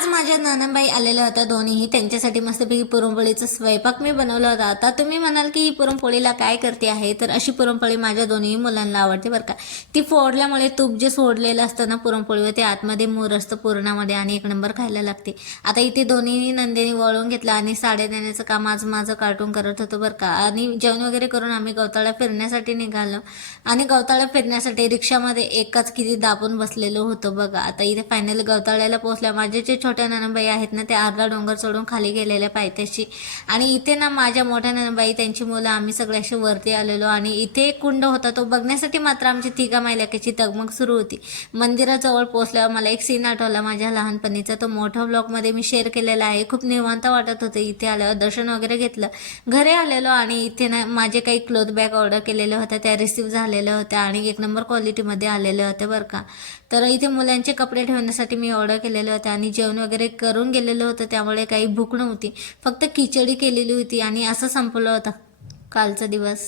आज माझ्या नणंदबाई आलेल्या होत्या दोन्हीही. त्यांच्यासाठी मस्तपैकी पुरणपोळीचा स्वयंपाक मी बनवला होता. आता तुम्ही म्हणाल की ही पुरणपोळीला काय करते आहे, तर अशी पुरणपोळी माझ्या दोन्ही मुलांना आवडते बरं का. ती फोडल्यामुळे तूप जे सोडलेलं असतं ना पुरणपोळीवर, ते आतमध्ये मूर असतं पुरणामध्ये आणि एक नंबर खायला लागते. आता इथे दोन्ही नंदेनी वळून घेतला आणि साड्या देण्याचं काम आज माझं कार्टून करत होतं बरं का. आणि जेवण वगैरे करून आम्ही गवताळा फिरण्यासाठी निघालो आणि गवताळा फिरण्यासाठी रिक्षामध्ये एकाच किती दाबून बसलेलो होतो बघा. आता इथे फायनली गवताळ्याला पोहोचल्या. माझे जे छोट्या नणंदबाई आहेत ना, त्या अर्धा डोंगर चढून खाली गेलेल्या पायथ्याशी. आणि इथे ना माझ्या मोठ्या नणंदबाई, त्यांची मुलं, आम्ही सगळे असे वरती आलेलो. आणि इथे एक कुंड होता, तो बघण्यासाठी मात्र आमची तिघा मायलेकाची तगमग सुरू होती. मंदिराजवळ पोहोचल्यावर मला एक सीन आठवला माझ्या लहानपणीचा, तो मोठ्या ब्लॉगमध्ये मी शेअर केलेला आहे. खूप निवांत वाटत होते इथे आल्यावर. दर्शन वगैरे घेतलं, घरी आलेलो आणि इथे ना माझे काही क्लोथ बॅग ऑर्डर केलेल्या होत्या, त्या रिसीव झालेल्या होत्या आणि एक नंबर क्वालिटीमध्ये आलेल्या होत्या बरं का. तर इथे मुलांचे कपडे ठेवण्यासाठी मी ऑर्डर केलेले होते आणि जेवण वगैरे करून गेलेलं होतं, त्यामुळे काही भूक नव्हती. फक्त खिचडी केलेली होती आणि असं संपलं होतं कालचा दिवस.